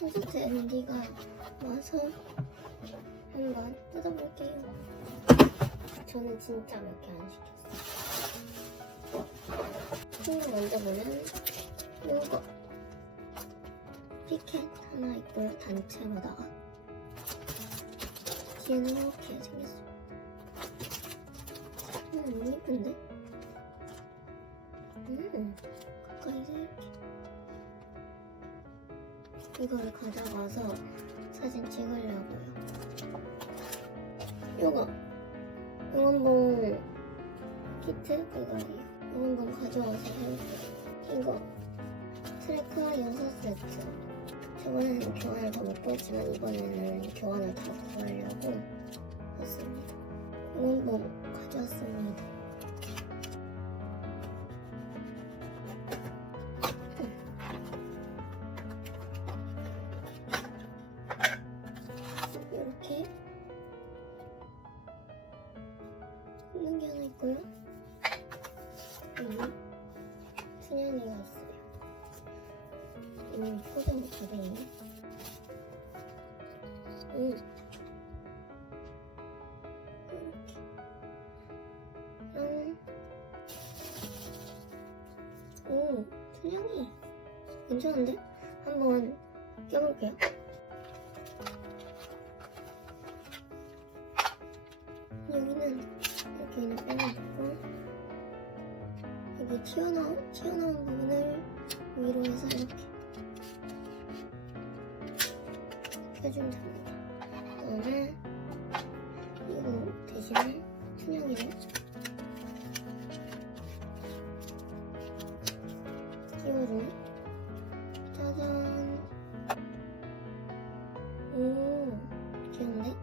콘서트 MD가 와서 한번 뜯어볼게요. 저는 진짜 몇 개 안 시켰어요. 친구 먼저 보면 요거 피켓 하나 있고요. 단체로다가 뒤에는 이렇게 생겼어요. 음, 이쁜데? 음, 가까이서 이렇게. 이걸 가져가서 사진 찍으려고요. 요거 응원봉 키트 그거예요. 응원봉 가져와서 해볼게요. 이거 트래커 6세트. 저번에는 교환을 다못 구했지만 이번에는 교환을 다 구하려고 했습니다. 응원봉 가져왔습니다. 있는 게 하나 있고요. 여기 순현이가 있어요. 음, 포장이 다 되네. 음. 이렇게. 음. 오, 순현이. 괜찮은데? 한번 껴볼게요. 있는 빼놓고 여기 튀어나온, 튀어나온 부분을 위로 해서 이렇게 펴주면 됩니다. 그다음에 이거 대신에 순영이를 끼워주면 짜잔 오 귀엽네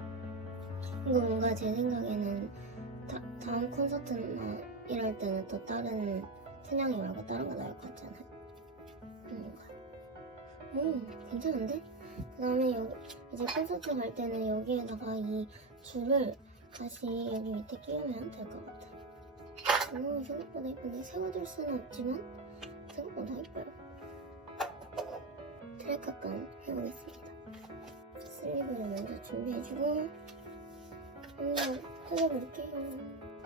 이거 뭔가 제 생각에는 다, 다음 콘서트나 이럴 때는 또 다른 순양이 말고 다른 거 나올 것 같잖아요. 뭔가. 음, 괜찮은데? 그 다음에 이제 콘서트 갈 때는 여기에다가 이 줄을 다시 여기 밑에 끼우면 될 것 같아요. 오, 생각보다 이쁜데 세워둘 수는 없지만 생각보다 이뻐요. 트랙학감 해보겠습니다. 슬리브를 먼저 준비해주고 한번 뜯어볼게요.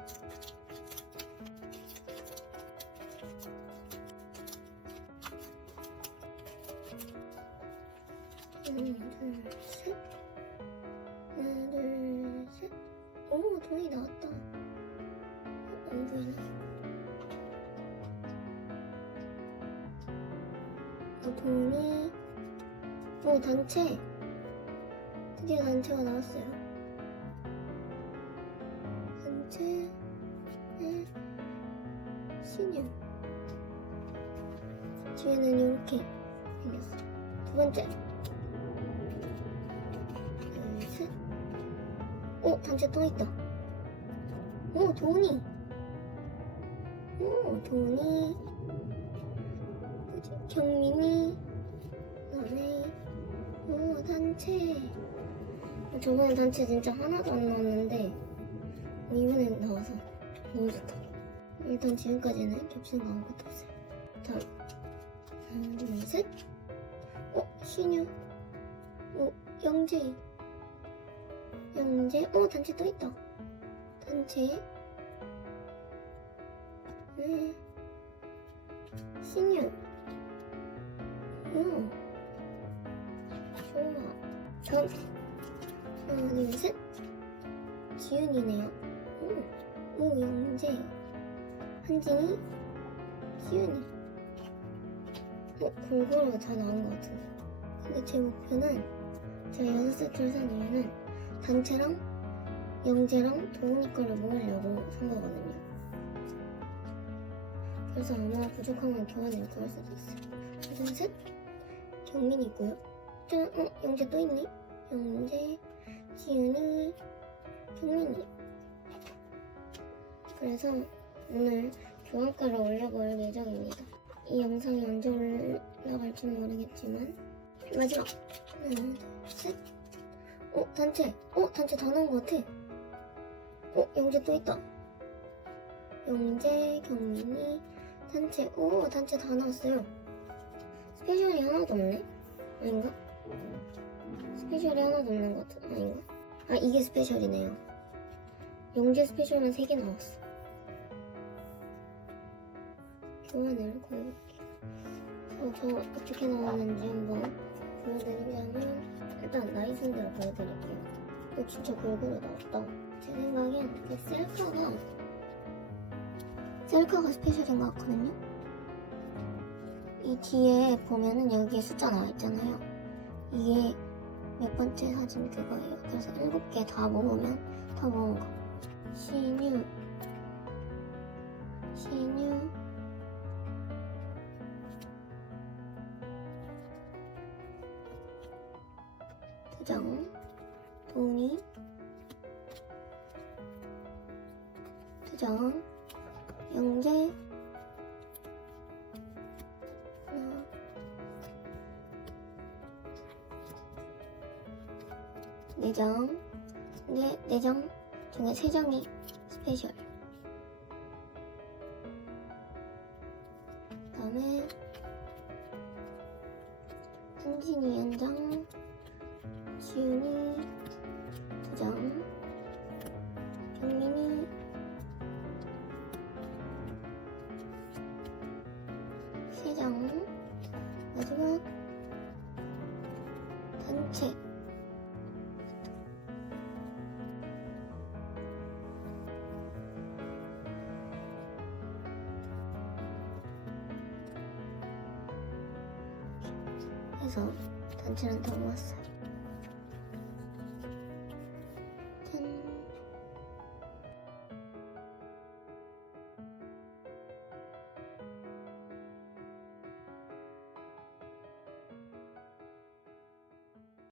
둘, 셋. 하나, 둘, 셋. 오, 돈이 나왔다. 어, 안? 어. 오, 단체. 드디어 단체가 나왔어요. 단체. 의 신유. 뒤에는 이렇게 생겼어. 두 번째. 오, 단체 또 있다. 오, 돈이. 오, 돈이. 뭐지? 경민이. 그다음에 오, 단체. 저번에 단체 진짜 하나도 안 나왔는데 어, 이번에 나와서 너무 좋다. 일단 지금까지는 겹치는 거 아무것도 없어요. 다음 하나 둘 셋 어? 신유 어? 영재 영재 어? 단체 또 있다. 단체. 음. 신유. 오 좋아. 다음 하나 둘셋. 지윤이네요. 오, 오 영재 한진이? 시윤이. 어, 골고루 다 나온 것 같은데. 근데 제 목표는 제가 여섯 세트를 산 이유는 단체랑 영재랑 도훈이 거를 모으려고 산 거거든요 그래서 아마 부족하면 교환을 구할 수도 있어요 하나 둘셋 경민이 있고요 짠! 어? 영재 또 있네 영재 지윤이 경민이 그래서 오늘 교환가를 올려볼 예정입니다. 이 영상이 언제 올라갈지 모르겠지만 마지막 하나 둘 셋. 어 단체. 어 단체 다 나온 것 같아. 어 영재 또 있다. 영재 경민이 단체. 오 단체 다 나왔어요. 스페셜이 하나도 없네. 아닌가? 스페셜이 하나도 없는 것 같아. 아닌가? 아, 이게 스페셜이네요. 영재 스페셜만 3개 나왔어. 교환을 구해볼게요. 어, 저 어떻게 나왔는지 한번 보여드리자면, 일단 나이 순대로 보여드릴게요. 이거 진짜 골고루 나왔다. 제 생각엔 그 셀카가, 셀카가 스페셜인 것 같거든요? 이 뒤에 보면은 여기에 숫자 나와 있잖아요. 이게 몇 번째 사진 그거예요. 그래서 일곱 개 다 모으면 다 모은 거. 신유, 신유, 도정, 도니, 도정, 영재, 하나, 내장, 네, 내장 중에 세 장이 스페셜. 그 다음에 한진이 한 장, 지윤이 두 장, 경민이 세 장, 마지막 단체. 해서 단체는 다 모았어요.